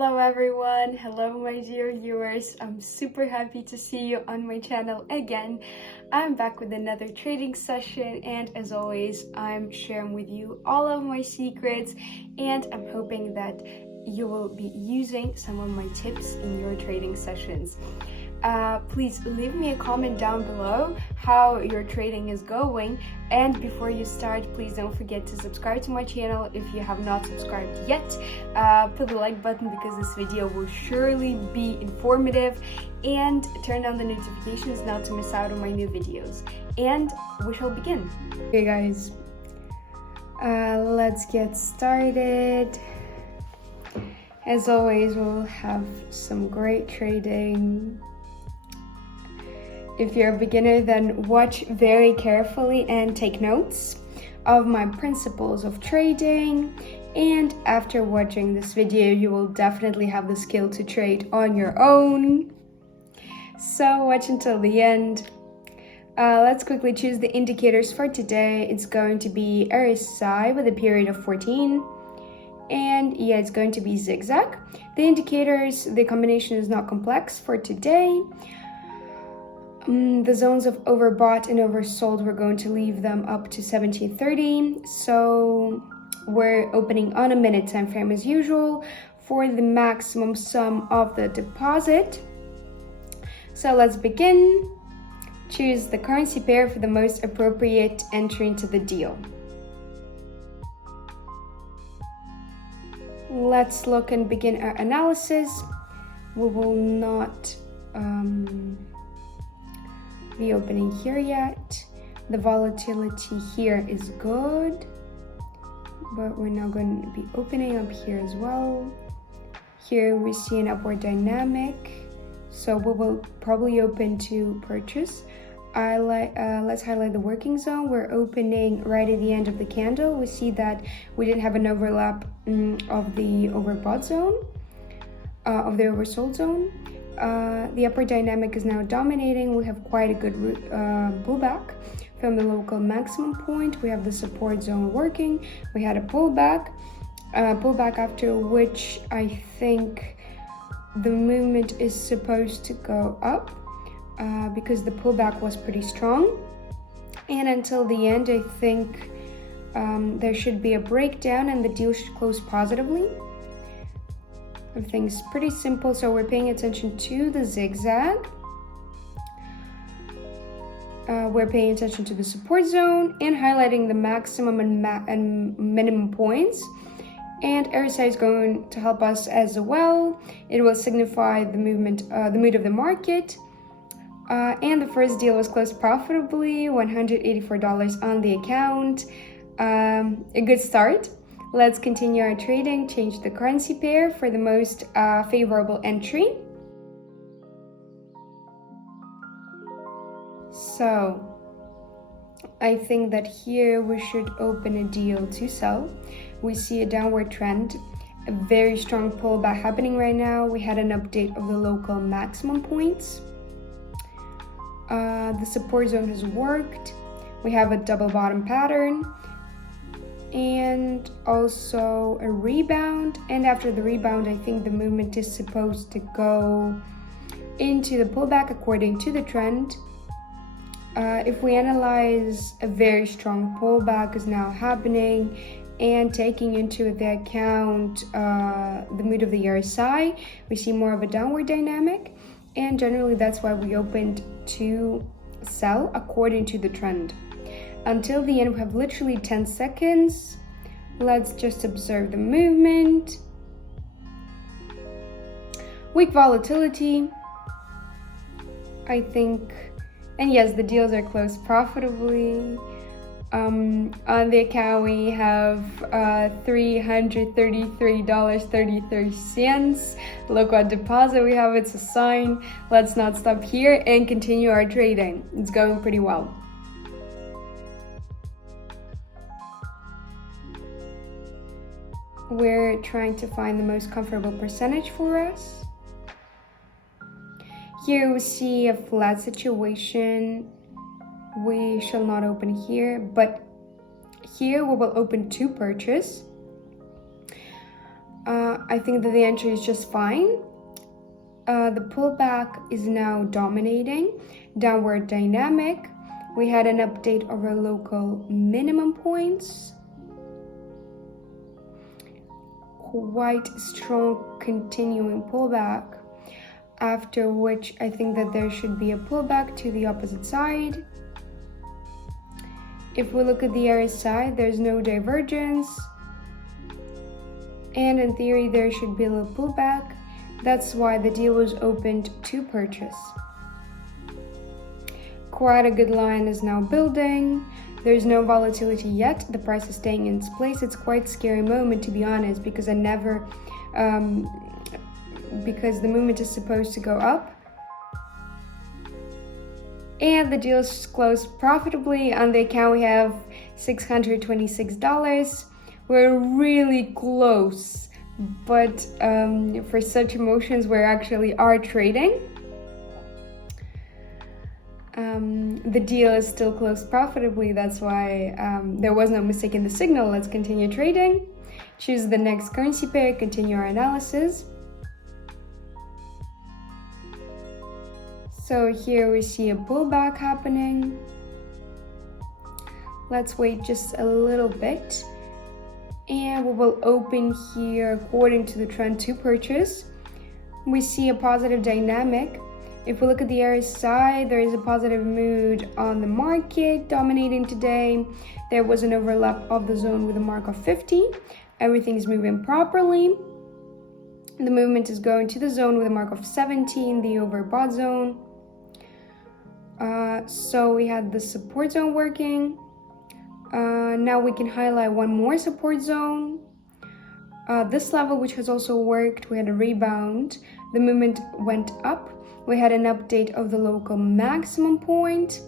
Hello everyone, hello my dear viewers. I'm super happy to see you on my channel again. I'm back with another trading session, and as always I'm sharing with you all of my secrets, and I'm hoping that you will be using some of my tips in your trading sessions. Please leave me a comment down below how your trading is going, and before you start, please don't forget to subscribe to my channel if you have not subscribed yet. Put the like button because this video will surely be informative, and turn on the notifications not to miss out on my new videos. And we shall begin. Okay guys, let's get started. As always, we'll have some great trading. If you're a beginner, then watch very carefully and take notes of my principles of trading. And after watching this video, you will definitely have the skill to trade on your own. So watch until the end. Let's quickly choose the indicators for today. It's going to be RSI with a period of 14. And yeah, it's going to be zigzag. The indicators, the combination is not complex for today. The zones of overbought and oversold, we're going to leave them up to 1730. So we're opening on a minute time frame as usual for the maximum sum of the deposit. So let's begin. Choose the currency pair for the most appropriate entry into the deal. Let's look and begin our analysis. We will not be opening here yet. The volatility here is good, but we're now going to be opening up here as well. Here we see an upward dynamic, so we will probably open to purchase. Let's highlight the working zone. We're opening right at the end of the candle. We see that we didn't have an overlap of the overbought zone, of the oversold zone. The upper dynamic is now dominating. We have quite a good pullback from the local maximum point. We have the support zone working. We had a pullback after which I think the movement is supposed to go up because the pullback was pretty strong. And until the end, I think there should be a breakdown and the deal should close positively. Everything's pretty simple, so we're paying attention to the zigzag. We're paying attention to the support zone and highlighting the maximum and minimum points. And RSI is going to help us as well. It will signify the movement, the mood of the market. And the first deal was closed profitably, $184 on the account. A good start. Let's continue our trading. Change the currency pair for the most favorable entry. So I think that here we should open a deal to sell. We see a downward trend, a very strong pullback happening right now. We had an update of the local maximum points. The support zone has worked. We have a double bottom pattern and also a rebound, and after the rebound I think the movement is supposed to go into the pullback according to the trend. If we analyze, a very strong pullback is now happening, and taking into the account the mood of the RSI, we see more of a downward dynamic, and generally that's why we opened to sell according to the trend. Until the end, we have literally 10 seconds. Let's just observe the movement. Weak volatility, I think. And yes, the deals are closed profitably. On the account, we have $333.33. Look what deposit we have. It's a sign. Let's not stop here and continue our trading. It's going pretty well. We're trying to find the most comfortable percentage for us. Here we see a flat situation. We shall not open here, but here we will open to purchase. I think that the entry is just fine. The pullback is now dominating. Downward dynamic. We had an update of our local minimum points. Quite strong continuing pullback, after which I think that there should be a pullback to the opposite side. If we look at the RSI, there's no divergence, and in theory there should be a little pullback. That's why the deal was opened to purchase. Quite a good line is now building. There's no volatility yet. The price is staying in its place. It's quite a scary moment, to be honest, because because the movement is supposed to go up. And the deal is closed profitably. On the account we have $626. We're really close, but for such emotions we actually are trading. The deal is still closed profitably. That's why there was no mistake in the signal. Let's continue trading. Choose the next currency pair, continue our analysis. So here we see a pullback happening. Let's wait just a little bit. And we will open here according to the trend to purchase. We see a positive dynamic. If we look at the RSI, there is a positive mood on the market dominating today. There was an overlap of the zone with a mark of 50. Everything is moving properly. The movement is going to the zone with a mark of 17, the overbought zone. So we had the support zone working. Now we can highlight one more support zone. This level, which has also worked, we had a rebound. The movement went up. We had an update of the local maximum point.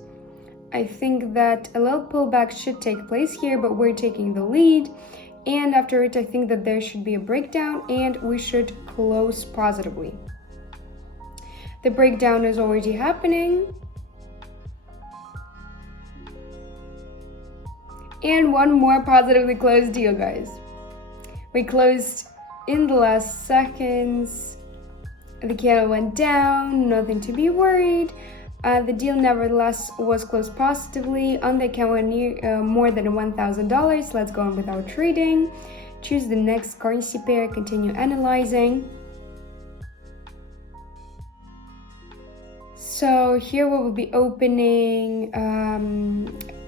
I think that a little pullback should take place here, but we're taking the lead. And after it, I think that there should be a breakdown and we should close positively. The breakdown is already happening. And one more positively closed deal, guys. We closed in the last seconds. The candle went down, nothing to be worried. The deal nevertheless was closed positively. On the account near more than $1,000. Let's go on with our trading. Choose the next currency pair, continue analyzing. So here we will be opening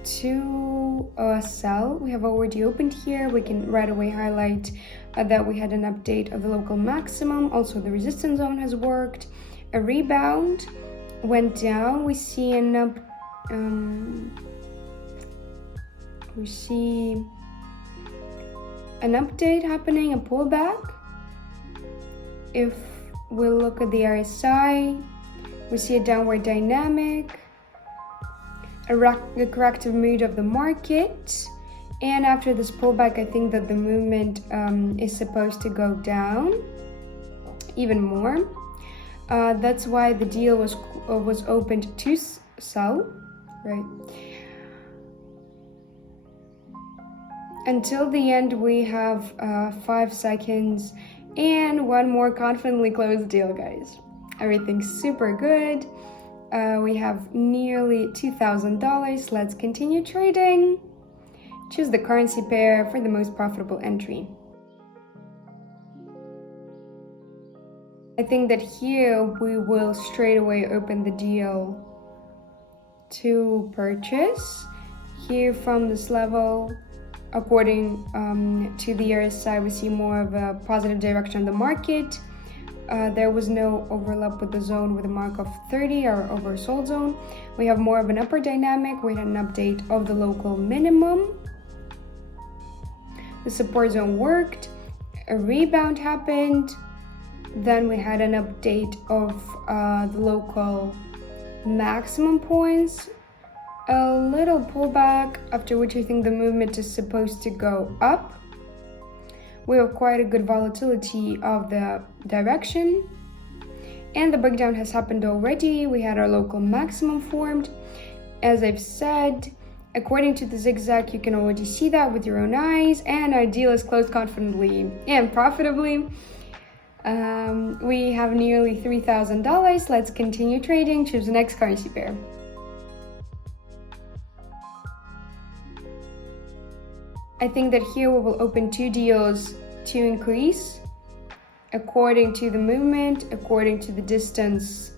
to sell. We have already opened here. We can right away highlight that we had an update of the local maximum. Also the resistance zone has worked. A rebound went down. We see an update happening, a pullback. If we look at the RSI, we see a downward dynamic, a corrective mood of the market. And after this pullback, I think that the movement is supposed to go down even more. That's why the deal was opened to sell, right? Until the end, we have 5 seconds and one more confidently closed deal, guys. Everything's super good. We have nearly $2,000. Let's continue trading. Choose the currency pair for the most profitable entry. I think that here we will straight away open the deal to purchase. Here from this level, according to the RSI, we see more of a positive direction in the market. There was no overlap with the zone with a mark of 30, our oversold zone. We have more of an upper dynamic. We had an update of the local minimum. The support zone worked. A rebound happened. Then we had an update of the local maximum points. A little pullback, after which I think the movement is supposed to go up. We have quite a good volatility of the direction. And the breakdown has happened already. We had our local maximum formed. As I've said, According to the zigzag, you can already see that with your own eyes, and our deal is closed confidently and profitably. We have nearly $3,000. Let's continue trading. Choose the next currency pair. I think that here we will open 2 deals to increase according to the movement, according to the distance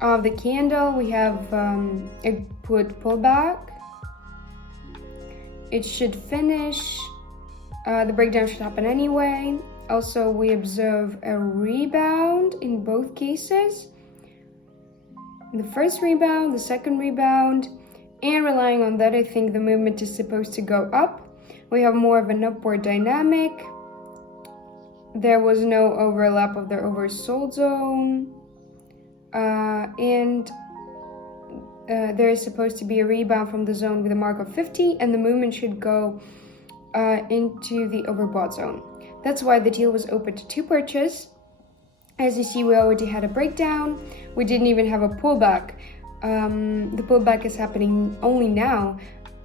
of the candle. We have a put pullback. It should finish. The breakdown should happen anyway. Also, we observe a rebound in both cases. The first rebound, the second rebound, and relying on that, I think the movement is supposed to go up. We have more of an upward dynamic. There was no overlap of the oversold zone. And there is supposed to be a rebound from the zone with a mark of 50, and the movement should go into the overbought zone. That's why the deal was open to purchase. As you see, we already had a breakdown. We didn't even have a pullback. The pullback is happening only now.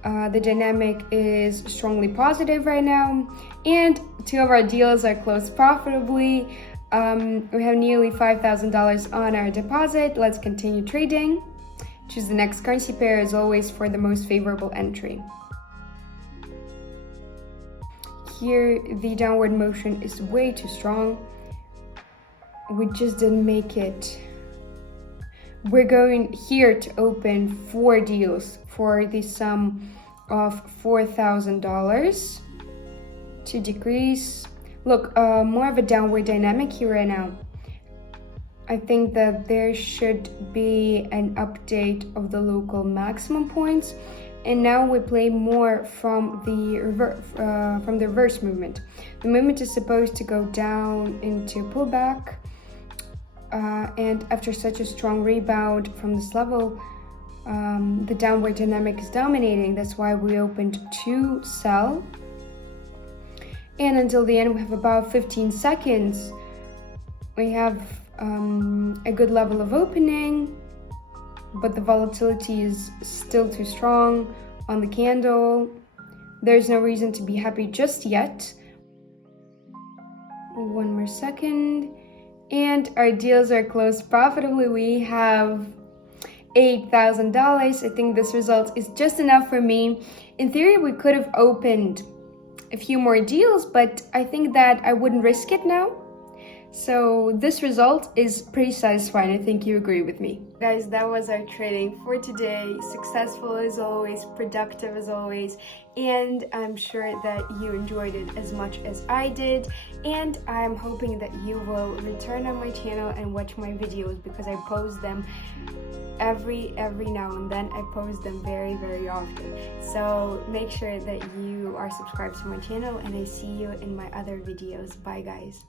The dynamic is strongly positive right now, and 2 of our deals are closed profitably. We have nearly $5,000 on our deposit. Let's continue trading. Choose the next currency pair as always for the most favorable entry. Here, the downward motion is way too strong. We just didn't make it. We're going here to open 4 deals for the sum of $4,000 to decrease. Look, more of a downward dynamic here right now. I think that there should be an update of the local maximum points, and now we play more from the reverse movement. The movement is supposed to go down into pullback, and after such a strong rebound from this level, the downward dynamic is dominating. That's why we opened to sell. And until the end, we have about 15 seconds. We have a good level of opening, but the volatility is still too strong on the candle. There's no reason to be happy just yet. 1 more second. And our deals are closed profitably. We have $8,000. I think this result is just enough for me. In theory, we could have opened a few more deals, but I think that I wouldn't risk it now. So this result is pretty satisfying. I think you agree with me. Guys, that was our trading for today. Successful as always, productive as always, and I'm sure that you enjoyed it as much as I did, and I'm hoping that you will return on my channel and watch my videos, because I post them every now and then. I post them very often, so make sure that you are subscribed to my channel, and I see you in my other videos. Bye guys.